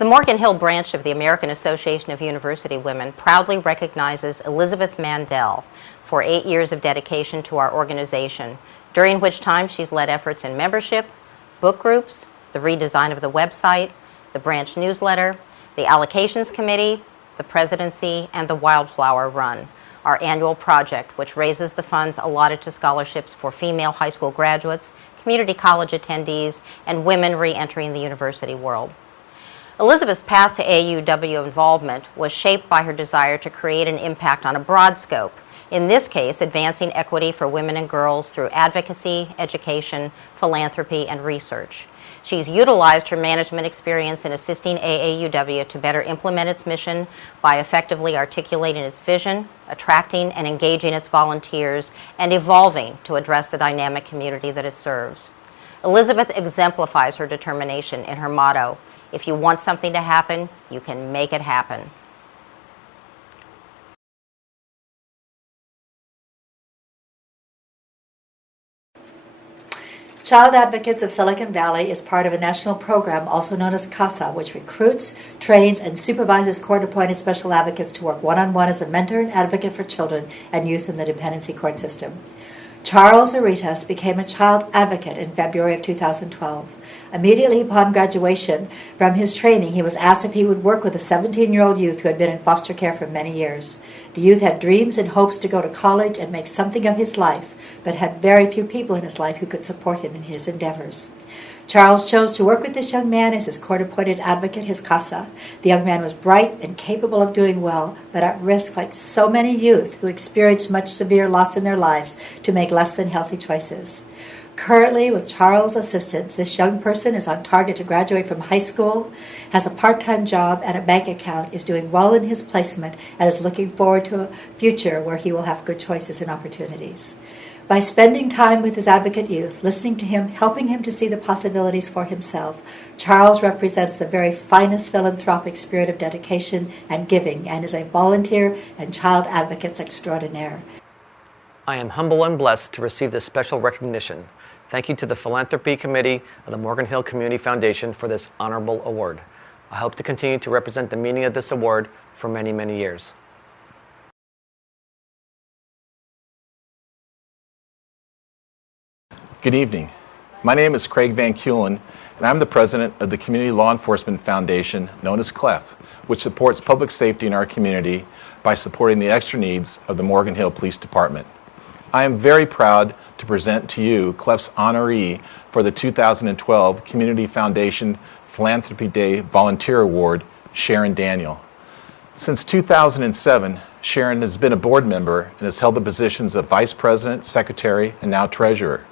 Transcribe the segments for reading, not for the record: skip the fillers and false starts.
The Morgan Hill branch of the American Association of University Women proudly recognizes Elizabeth Mandel for 8 years of dedication to our organization, during which time she's led efforts in membership, book groups, the redesign of the website, the branch newsletter, the allocations committee, the presidency, and the Wildflower Run, our annual project which raises the funds allotted to scholarships for female high school graduates, community college attendees, and women re-entering the university world. Elizabeth's path to AUW involvement was shaped by her desire to create an impact on a broad scope, in this case, advancing equity for women and girls through advocacy, education, philanthropy, and research. She's utilized her management experience in assisting AAUW to better implement its mission by effectively articulating its vision, attracting and engaging its volunteers, and evolving to address the dynamic community that it serves. Elizabeth exemplifies her determination in her motto, "If you want something to happen, you can make it happen." Child Advocates of Silicon Valley is part of a national program also known as CASA, which recruits, trains, and supervises court-appointed special advocates to work one-on-one as a mentor and advocate for children and youth in the dependency court system. Charles Aritas became a child advocate in February of 2012. Immediately upon graduation from his training, he was asked if he would work with a 17-year-old youth who had been in foster care for many years. The youth had dreams and hopes to go to college and make something of his life, but had very few people in his life who could support him in his endeavors. Charles chose to work with this young man as his court-appointed advocate, his CASA. The young man was bright and capable of doing well, but at risk, like so many youth who experienced much severe loss in their lives, to make less than healthy choices. Currently, with Charles' assistance, this young person is on target to graduate from high school, has a part-time job and a bank account, is doing well in his placement, and is looking forward to a future where he will have good choices and opportunities. By spending time with his advocate youth, listening to him, helping him to see the possibilities for himself, Charles represents the very finest philanthropic spirit of dedication and giving, and is a volunteer and child advocate extraordinaire. I am humble and blessed to receive this special recognition. Thank you to the Philanthropy Committee of the Morgan Hill Community Foundation for this honorable award. I hope to continue to represent the meaning of this award for many, many years. Good evening. My name is Craig Van Keulen, and I'm the president of the Community Law Enforcement Foundation, known as CLEF, which supports public safety in our community by supporting the extra needs of the Morgan Hill Police Department. I am very proud to present to you CLEF's honoree for the 2012 Community Foundation Philanthropy Day Volunteer Award, Sharon Daniel. Since 2007, Sharon has been a board member and has held the positions of Vice President, Secretary, and now Treasurer.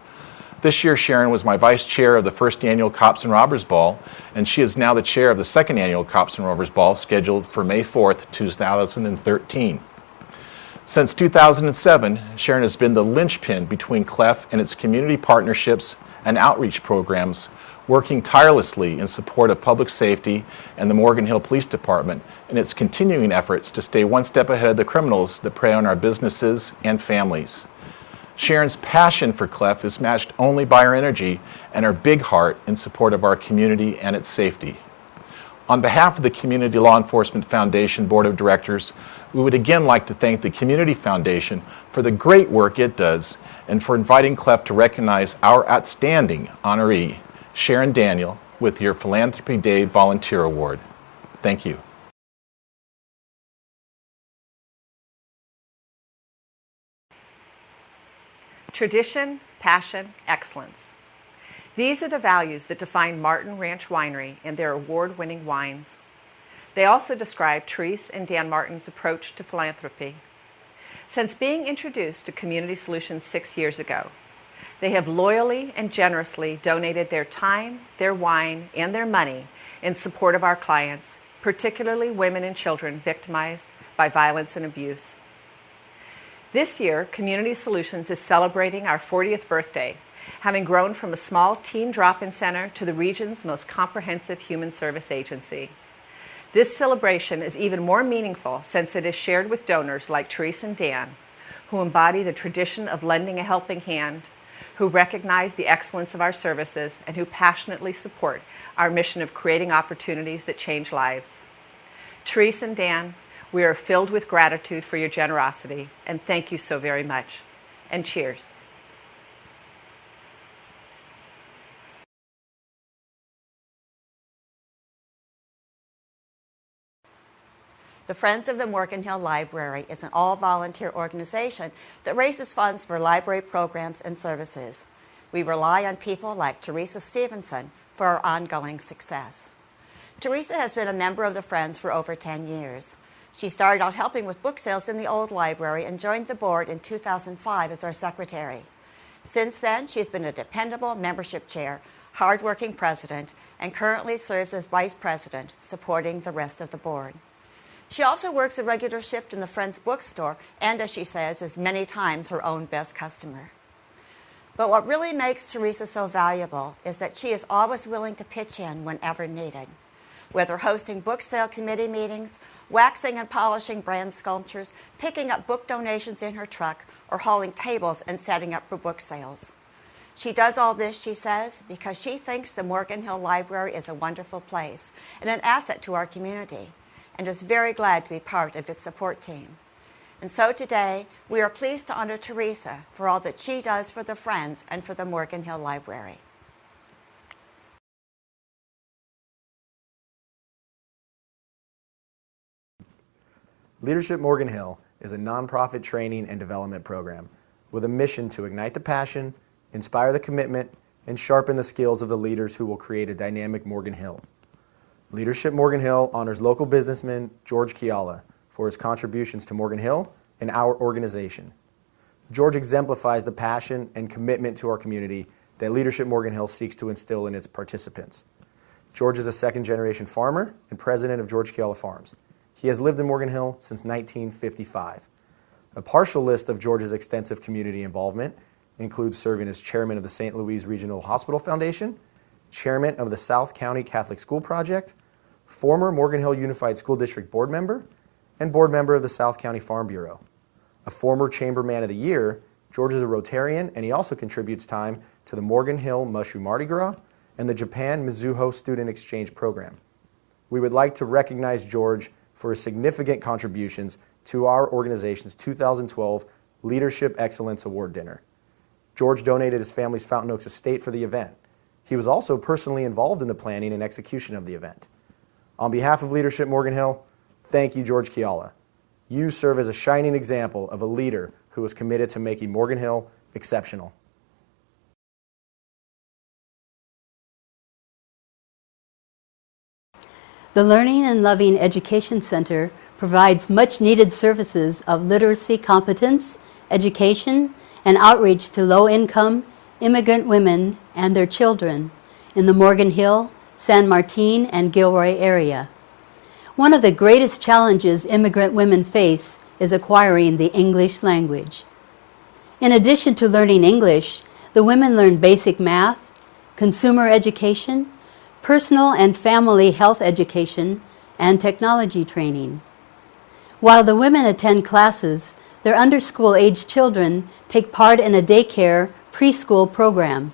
This year, Sharon was my vice chair of the first annual Cops and Robbers Ball, and she is now the chair of the second annual Cops and Robbers Ball, scheduled for May 4th, 2013. Since 2007, Sharon has been the linchpin between CLEF and its community partnerships and outreach programs, working tirelessly in support of public safety and the Morgan Hill Police Department in its continuing efforts to stay one step ahead of the criminals that prey on our businesses and families. Sharon's passion for CLEF is matched only by her energy and her big heart in support of our community and its safety. On behalf of the Community Law Enforcement Foundation Board of Directors, we would again like to thank the Community Foundation for the great work it does and for inviting CLEF to recognize our outstanding honoree, Sharon Daniel, with your Philanthropy Day Volunteer Award. Thank you. Tradition, passion, excellence. These are the values that define Martin Ranch Winery and their award-winning wines. They also describe Therese and Dan Martin's approach to philanthropy. Since being introduced to Community Solutions 6 years ago, they have loyally and generously donated their time, their wine, and their money in support of our clients, particularly women and children victimized by violence and abuse. This year, Community Solutions is celebrating our 40th birthday, having grown from a small teen drop-in center to the region's most comprehensive human service agency. This celebration is even more meaningful since it is shared with donors like Therese and Dan, who embody the tradition of lending a helping hand, who recognize the excellence of our services and who passionately support our mission of creating opportunities that change lives. Therese and Dan, we are filled with gratitude for your generosity, and thank you so very much. And cheers. The Friends of the Morgan Hill Library is an all-volunteer organization that raises funds for library programs and services. We rely on people like Teresa Stevenson for our ongoing success. Teresa has been a member of the Friends for over 10 years. She started out helping with book sales in the old library and joined the board in 2005 as our secretary. Since then, she's been a dependable membership chair, hardworking president, and currently serves as vice president, supporting the rest of the board. She also works a regular shift in the Friends bookstore and, as she says, is many times her own best customer. But what really makes Teresa so valuable is that she is always willing to pitch in whenever needed. Whether hosting book sale committee meetings, waxing and polishing brand sculptures, picking up book donations in her truck, or hauling tables and setting up for book sales. She does all this, she says, because she thinks the Morgan Hill Library is a wonderful place and an asset to our community, and is very glad to be part of its support team. And so today, we are pleased to honor Teresa for all that she does for the Friends and for the Morgan Hill Library. The Learning and Loving Education Center provides much-needed services of literacy competence, education, and outreach to low-income immigrant women and their children in the Morgan Hill, San Martin, and Gilroy area. One of the greatest challenges immigrant women face is acquiring the English language. In addition to learning English, the women learn basic math, consumer education, personal and family health education, and technology training. While the women attend classes, their under-school-age children take part in a daycare preschool program.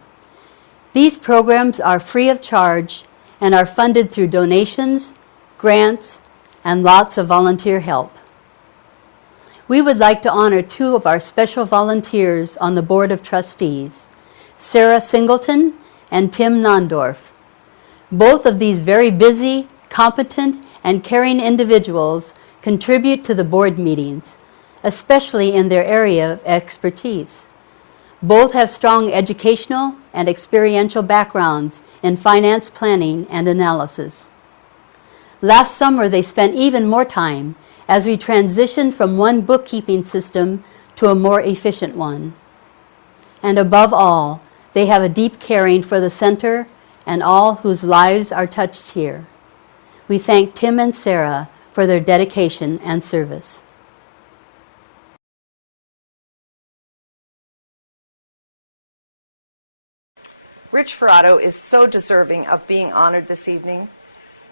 These programs are free of charge and are funded through donations, grants, and lots of volunteer help. We would like to honor two of our special volunteers on the Board of Trustees, Sarah Singleton and Tim Nondorf. Both of these very busy, competent, and caring individuals contribute to the board meetings, especially in their area of expertise. Both have strong educational and experiential backgrounds in finance planning and analysis. Last summer, they spent even more time as we transitioned from one bookkeeping system to a more efficient one. And above all, they have a deep caring for the center and all whose lives are touched here. We thank Tim and Sarah for their dedication and service. Rich Ferrato is so deserving of being honored this evening.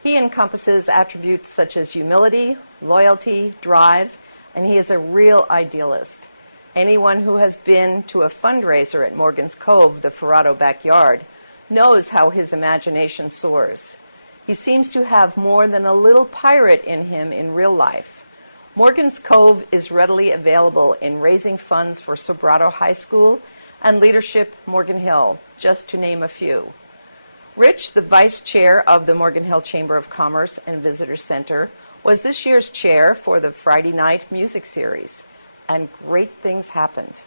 He encompasses attributes such as humility, loyalty, drive, and he is a real idealist. Anyone who has been to a fundraiser at Morgan's Cove, the Ferrato backyard, knows how his imagination soars. He seems to have more than a little pirate in him in real life. Morgan's Cove is readily available in raising funds for Sobrato High School and Leadership Morgan Hill, just to name a few. Rich, the vice chair of the Morgan Hill Chamber of Commerce and Visitor Center, was this year's chair for the Friday night music series, and great things happened.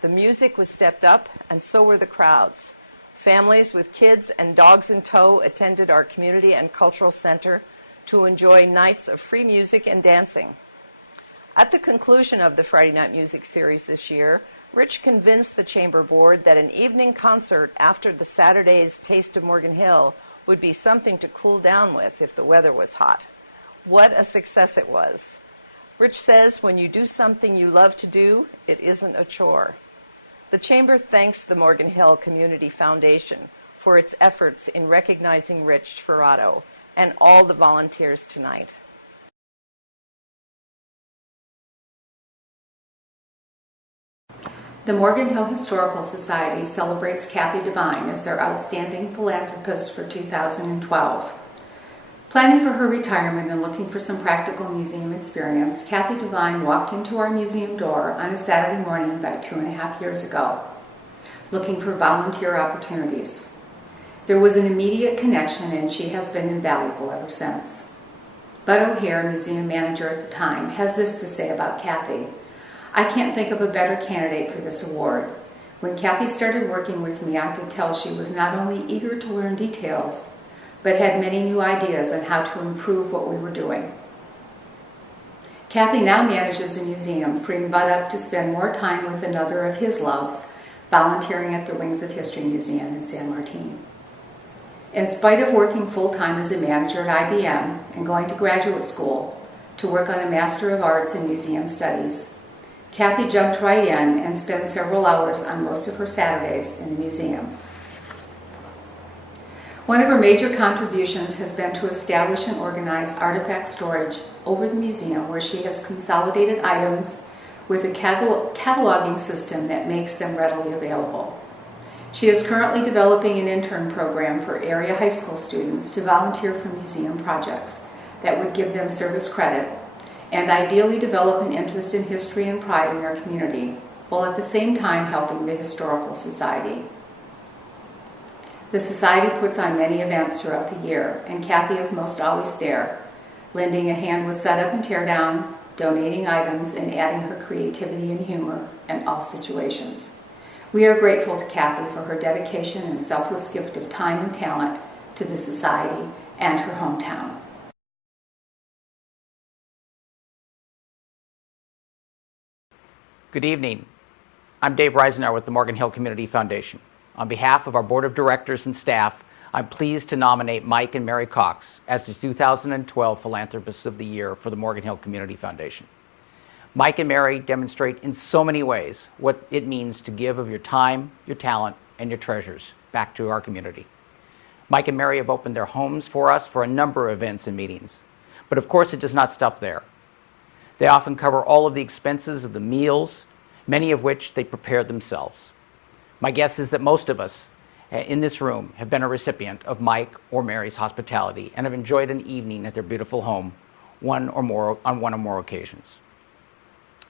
The music was stepped up, and so were the crowds. Families with kids and dogs in tow attended our community and cultural center to enjoy nights of free music and dancing. At the conclusion of the Friday night music series this year, Rich convinced the Chamber Board that an evening concert after the Saturday's Taste of Morgan Hill would be something to cool down with if the weather was hot. What a success it was. Rich says when you do something you love to do, it isn't a chore. The Chamber thanks the Morgan Hill Community Foundation for its efforts in recognizing Rich Ferrato and all the volunteers tonight. The Morgan Hill Historical Society celebrates Kathy Devine as their outstanding philanthropist for 2012. Planning for her retirement and looking for some practical museum experience, Kathy Devine walked into our museum door on a Saturday morning about 2.5 years ago, looking for volunteer opportunities. There was an immediate connection, and she has been invaluable ever since. Bud O'Hare, museum manager at the time, has this to say about Kathy. I can't think of a better candidate for this award. When Kathy started working with me, I could tell she was not only eager to learn details, but had many new ideas on how to improve what we were doing. Kathy now manages the museum, freeing Bud up to spend more time with another of his loves, volunteering at the Wings of History Museum in San Martin. In spite of working full-time as a manager at IBM and going to graduate school to work on a Master of Arts in Museum Studies, Kathy jumped right in and spent several hours on most of her Saturdays in the museum. One of her major contributions has been to establish and organize artifact storage over the museum, where she has consolidated items with a cataloging system that makes them readily available. She is currently developing an intern program for area high school students to volunteer for museum projects that would give them service credit and ideally develop an interest in history and pride in their community, while at the same time helping the Historical Society. The Society puts on many events throughout the year, and Kathy is most always there, lending a hand with setup and teardown, donating items, and adding her creativity and humor in all situations. We are grateful to Kathy for her dedication and selfless gift of time and talent to the Society and her hometown. Good evening. I'm Dave Reisenauer with the Morgan Hill Community Foundation. On behalf of our Board of Directors and staff, I'm pleased to nominate Mike and Mary Cox as the 2012 Philanthropists of the Year for the Morgan Hill Community Foundation. Mike and Mary demonstrate in so many ways what it means to give of your time, your talent, and your treasures back to our community. Mike and Mary have opened their homes for us for a number of events and meetings. But of course, it does not stop there. They often cover all of the expenses of the meals, many of which they prepare themselves. My guess is that most of us in this room have been a recipient of Mike or Mary's hospitality and have enjoyed an evening at their beautiful home on one or more occasions.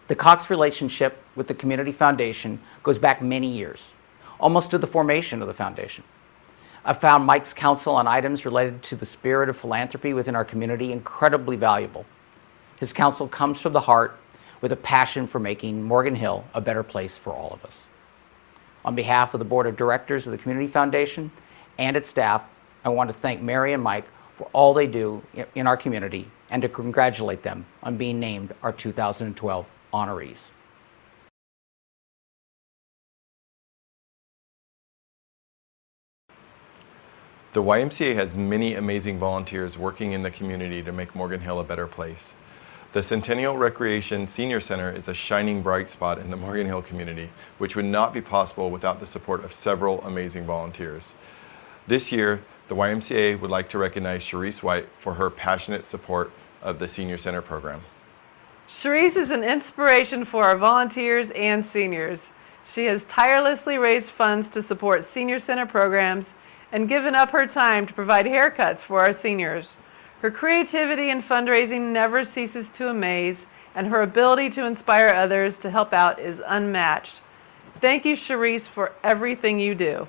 The Cox relationship with the Community Foundation goes back many years, almost to the formation of the foundation. I've found Mike's counsel on items related to the spirit of philanthropy within our community incredibly valuable. His counsel comes from the heart with a passion for making Morgan Hill a better place for all of us. On behalf of the Board of Directors of the Community Foundation and its staff, I want to thank Mary and Mike for all they do in our community and to congratulate them on being named our 2012 honorees. The YMCA has many amazing volunteers working in the community to make Morgan Hill a better place. The Centennial Recreation Senior Center is a shining bright spot in the Morgan Hill community, which would not be possible without the support of several amazing volunteers. This year, the YMCA would like to recognize Sharice White for her passionate support of the Senior Center program. Cherise is an inspiration for our volunteers and seniors. She has tirelessly raised funds to support senior center programs and given up her time to provide haircuts for our seniors. Her creativity and fundraising never ceases to amaze, and her ability to inspire others to help out is unmatched. Thank you, Cherise, for everything you do.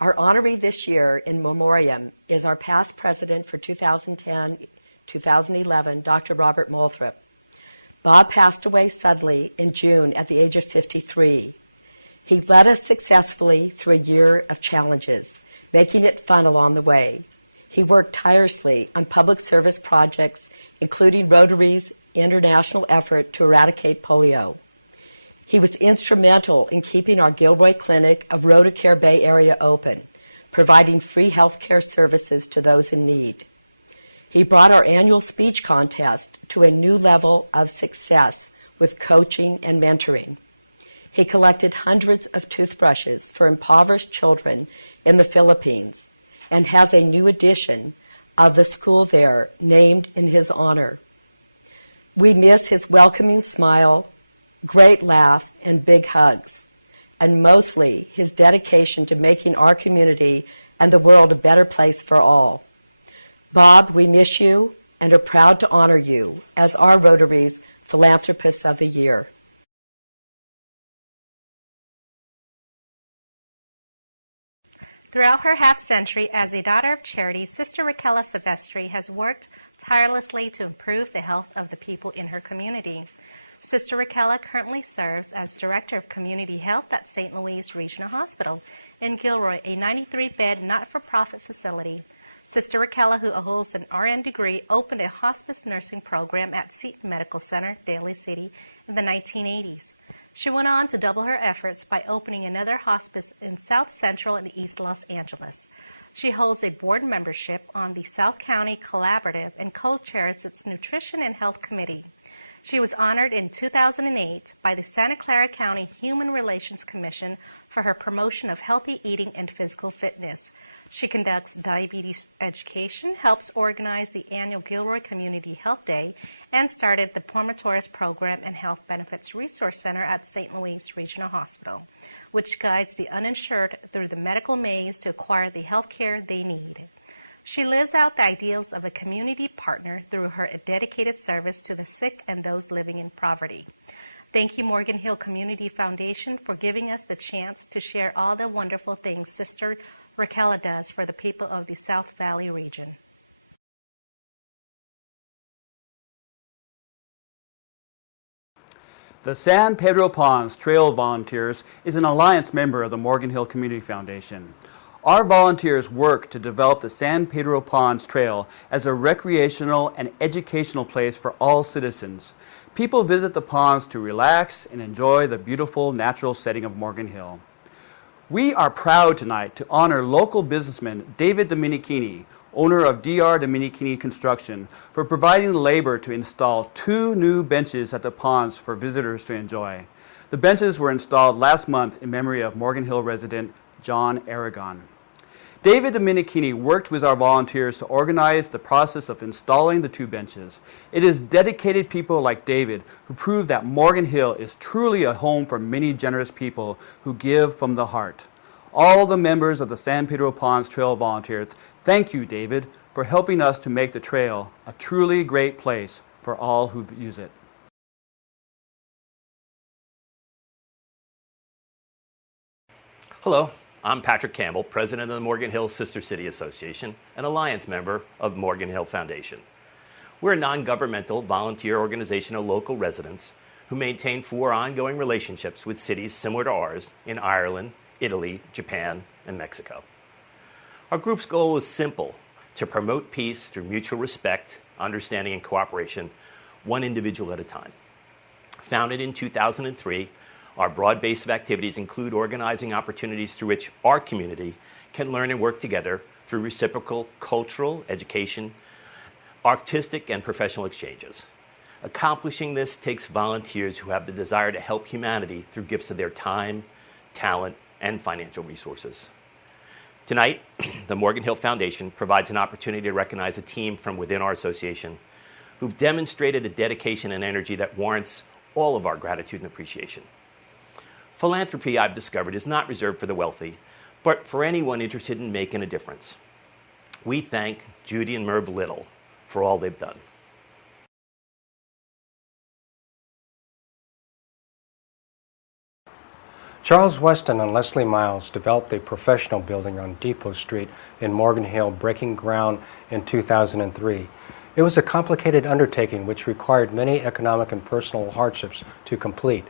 Our honoree this year in memoriam is our past president for 2010-2011, Dr. Robert Moulthrop. Bob passed away suddenly in June at the age of 53. He led us successfully through a year of challenges, making it fun along the way. He worked tirelessly on public service projects, including Rotary's international effort to eradicate polio. He was instrumental in keeping our Gilroy Clinic of Rotacare Bay Area open, providing free health care services to those in need. He brought our annual speech contest to a new level of success with coaching and mentoring. He collected hundreds of toothbrushes for impoverished children in the Philippines and has a new edition of the school there named in his honor. We miss his welcoming smile, great laugh, and big hugs, and mostly his dedication to making our community and the world a better place for all. Bob, we miss you and are proud to honor you as our Rotary's Philanthropist of the Year. Throughout her half-century as a daughter of charity, Sister Raquela Silvestri has worked tirelessly to improve the health of the people in her community. Sister Raquela currently serves as Director of Community Health at St. Louis Regional Hospital in Gilroy, a 93-bed not-for-profit facility. Sister Raquela, who holds an RN degree, opened a hospice nursing program at Seton Medical Center, Daly City, in the 1980s. She went on to double her efforts by opening another hospice in South Central and East Los Angeles. She holds a board membership on the South County Collaborative and co-chairs its Nutrition and Health Committee. She was honored in 2008 by the Santa Clara County Human Relations Commission for her promotion of healthy eating and physical fitness. She conducts diabetes education, helps organize the annual Gilroy Community Health Day, and started the Promotoris Program and Health Benefits Resource Center at St. Louis Regional Hospital, which guides the uninsured through the medical maze to acquire the health care they need. She lives out the ideals of a community partner through her dedicated service to the sick and those living in poverty. Thank you, Morgan Hill Community Foundation, for giving us the chance to share all the wonderful things Sister Raquela does for the people of the South Valley region. The San Pedro Ponds Trail Volunteers is an alliance member of the Morgan Hill Community Foundation. Our volunteers work to develop the San Pedro Ponds Trail as a recreational and educational place for all citizens. People visit the ponds to relax and enjoy the beautiful natural setting of Morgan Hill. We are proud tonight to honor local businessman David Dominichini, owner of DR Dominichini Construction, for providing the labor to install 2 new benches at the ponds for visitors to enjoy. The benches were installed last month in memory of Morgan Hill resident John Aragon. David Dominichini worked with our volunteers to organize the process of installing the 2 benches. It is dedicated people like David who prove that Morgan Hill is truly a home for many generous people who give from the heart. All the members of the San Pedro Ponds Trail Volunteers, thank you, David, for helping us to make the trail a truly great place for all who use it. Hello. I'm Patrick Campbell, president of the Morgan Hill Sister City Association, an alliance member of Morgan Hill Foundation. We're a non-governmental volunteer organization of local residents who maintain 4 ongoing relationships with cities similar to ours in Ireland, Italy, Japan, and Mexico. Our group's goal is simple: to promote peace through mutual respect, understanding, and cooperation, one individual at a time. Founded in 2003, our broad base of activities include organizing opportunities through which our community can learn and work together through reciprocal cultural, education, artistic, and professional exchanges. Accomplishing this takes volunteers who have the desire to help humanity through gifts of their time, talent, and financial resources. Tonight, the Morgan Hill Foundation provides an opportunity to recognize a team from within our association who've demonstrated a dedication and energy that warrants all of our gratitude and appreciation. Philanthropy, I've discovered, is not reserved for the wealthy, but for anyone interested in making a difference. We thank Judy and Merv Little for all they've done. Charles Weston and Leslie Miles developed a professional building on Depot Street in Morgan Hill, breaking ground in 2003. It was a complicated undertaking which required many economic and personal hardships to complete.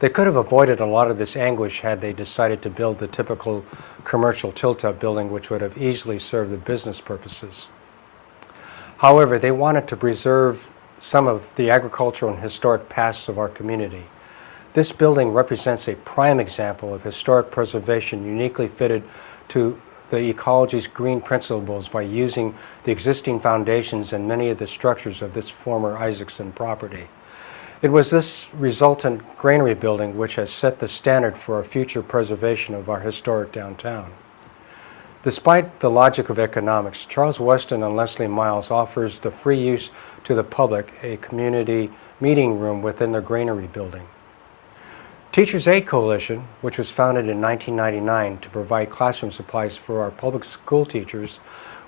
They could have avoided a lot of this anguish had they decided to build the typical commercial tilt-up building which would have easily served the business purposes. However, they wanted to preserve some of the agricultural and historic pasts of our community. This building represents a prime example of historic preservation uniquely fitted to the ecology's green principles by using the existing foundations and many of the structures of this former Isaacson property. It was this resultant granary building which has set the standard for a future preservation of our historic downtown. Despite the logic of economics, Charles Weston and Leslie Miles offers the free use to the public a community meeting room within the granary building. Teachers Aid Coalition, which was founded in 1999 to provide classroom supplies for our public school teachers,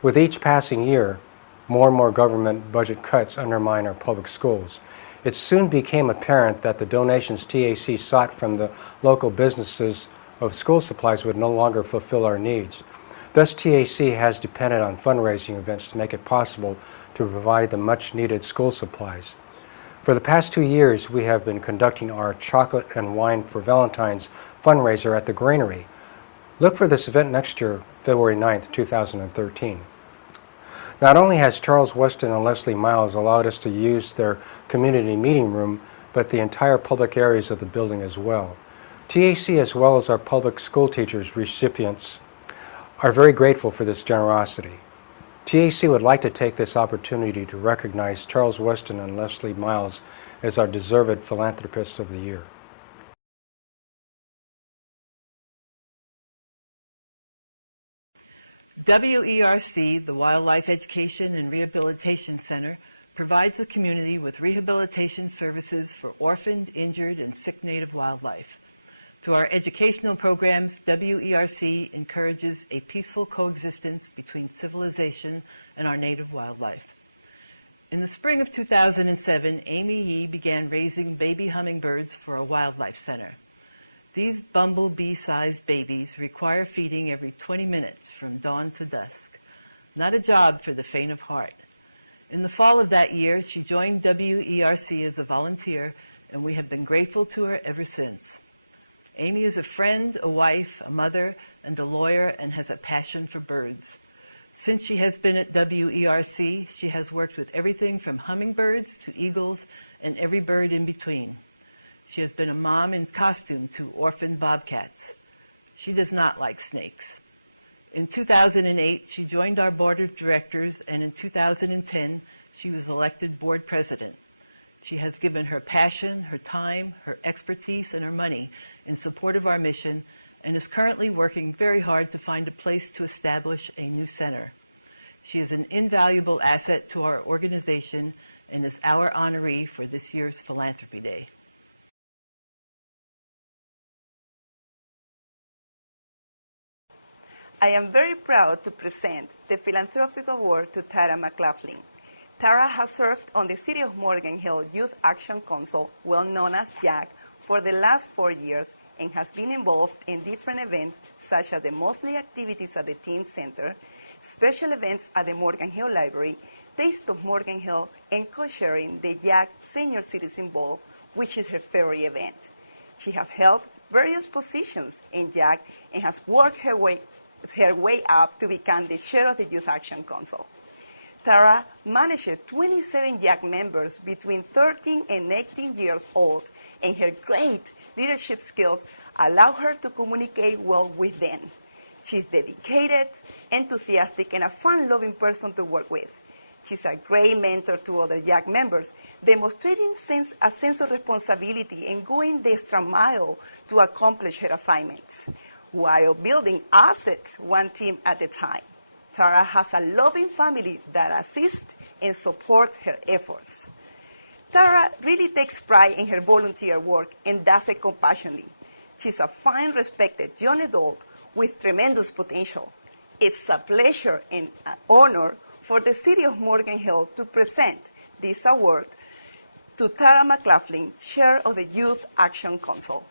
with each passing year, more and more government budget cuts undermine our public schools. It soon became apparent that the donations TAC sought from the local businesses of school supplies would no longer fulfill our needs. Thus, TAC has depended on fundraising events to make it possible to provide the much-needed school supplies. For the past 2 years, we have been conducting our Chocolate and Wine for Valentine's fundraiser at the Granary. Look for this event next year, February 9th, 2013. Not only has Charles Weston and Leslie Miles allowed us to use their community meeting room, but the entire public areas of the building as well. TAC, as well as our public school teachers, recipients, are very grateful for this generosity. TAC would like to take this opportunity to recognize Charles Weston and Leslie Miles as our deserved Philanthropists of the Year. WERC, the Wildlife Education and Rehabilitation Center, provides the community with rehabilitation services for orphaned, injured, and sick native wildlife. Through our educational programs, WERC encourages a peaceful coexistence between civilization and our native wildlife. In the spring of 2007, Amy Yee began raising baby hummingbirds for a wildlife center. These bumblebee-sized babies require feeding every 20 minutes from dawn to dusk. Not a job for the faint of heart. In the fall of that year, she joined WERC as a volunteer, and we have been grateful to her ever since. Amy is a friend, a wife, a mother, and a lawyer, and has a passion for birds. Since she has been at WERC, she has worked with everything from hummingbirds to eagles and every bird in between. She has been a mom in costume to orphaned bobcats. She does not like snakes. In 2008, she joined our board of directors, and in 2010, she was elected board president. She has given her passion, her time, her expertise, and her money in support of our mission, and is currently working very hard to find a place to establish a new center. She is an invaluable asset to our organization and is our honoree for this year's Philanthropy Day. I am very proud to present the Philanthropic Award to Tara McLaughlin. Tara has served on the City of Morgan Hill Youth Action Council, well known as JAC, for the last 4 years and has been involved in different events such as the monthly activities at the Teen Center, special events at the Morgan Hill Library, Taste of Morgan Hill, and co-chairing the JAC Senior Citizen Ball, which is her favorite event. She has held various positions in JAC and has worked her way up to become the chair of the Youth Action Council. Tara managed 27 JAC members between 13 and 18 years old, and her great leadership skills allow her to communicate well with them. She's dedicated, enthusiastic, and a fun-loving person to work with. She's a great mentor to other JAC members, demonstrating a sense of responsibility and going the extra mile to accomplish her assignments. while building assets one team at a time. Tara has a loving family that assists and supports her efforts. Tara really takes pride in her volunteer work and does it compassionately. She's a fine, respected young adult with tremendous potential. It's a pleasure and an honor for the City of Morgan Hill to present this award to Tara McLaughlin, Chair of the Youth Action Council.